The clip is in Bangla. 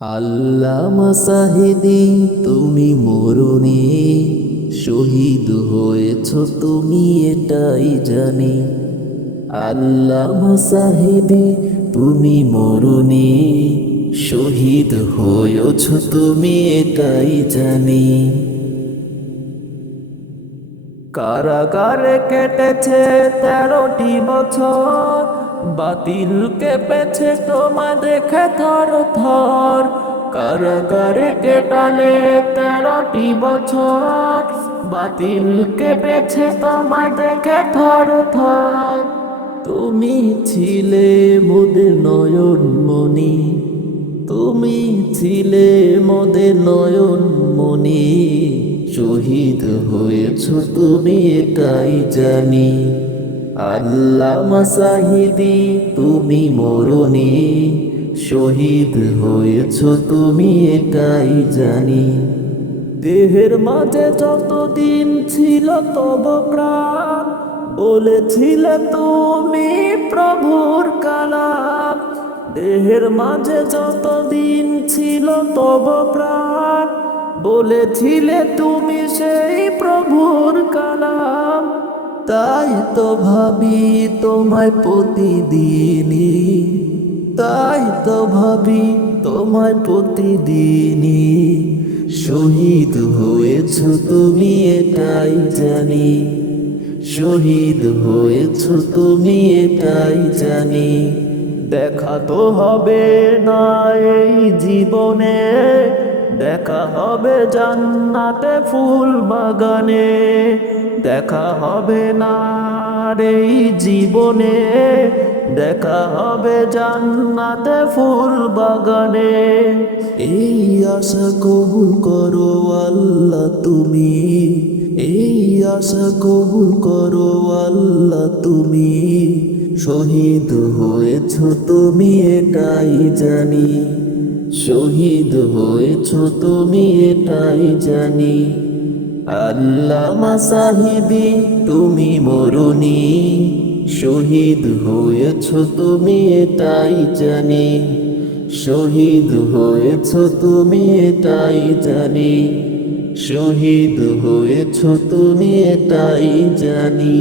আল্লামা সাহেদী তুমি মরুনি, শহীদ হয়েছ তুমি এটাই জানি। আল্লামা সাহেবী তুমি মরুনি, শহীদ হয়েছ তুমি এটাই জানি। কারাগারে কেটেছে 13টি বছর, বাতিল কেঁপেছে তোমায় দেখে থর থর। কারাগারে কেটালে 13টি বছর, বাতিল কেঁপেছে তোমায় দেখে থর থর। তুমি ছিলে মোদের নয়ন মনি, তুমি ছিলে মোদের নয়ন মনি। শহীদ হয়েছ তুমি এটাই জানি। আল্লামা সাহেদী তুমি মরুনি, শহীদ হয়েছ তুমি এটাই জানি। দেহের মাঝে যতদিন ছিল তব প্রাণ, বলেছিলে তুমি প্রভুর কালাম। দেহের মাঝে যতদিন ছিল তব প্রাণ, বলেছিলে তুমি সেই প্রভুর কালাম। তাই তো ভাবি তোমায় প্রতিদিনই, তাই তো ভাবি তোমায় প্রতিদিনই। শহীদ হয়েছ তুমি এটাই জানি, শহীদ হয়েছ তুমি এটাই জানি। দেখা তো হবে না এই জীবনে, দেখা হবে জান্নাতে ফুল বাগানে। দেখা হবে না এই জীবনে, দেখা হবে জান্নাতে ফুল বাগানে। এই আশা কবুল করো আল্লাহ তুমি, এই আশা কবুল করো আল্লাহ তুমি। শহীদ হয়েছ তুমি এটাই জানি, শহীদ হয়েছ তুমি এটাই জানি। আল্লামা সাহেবী তুমি মরুনি, শহীদ হয়েছ তুমি এটাই জানি। শহীদ হয়েছ তুমি এটাই জানি, শহীদ হয়েছ তুমি এটাই জানি।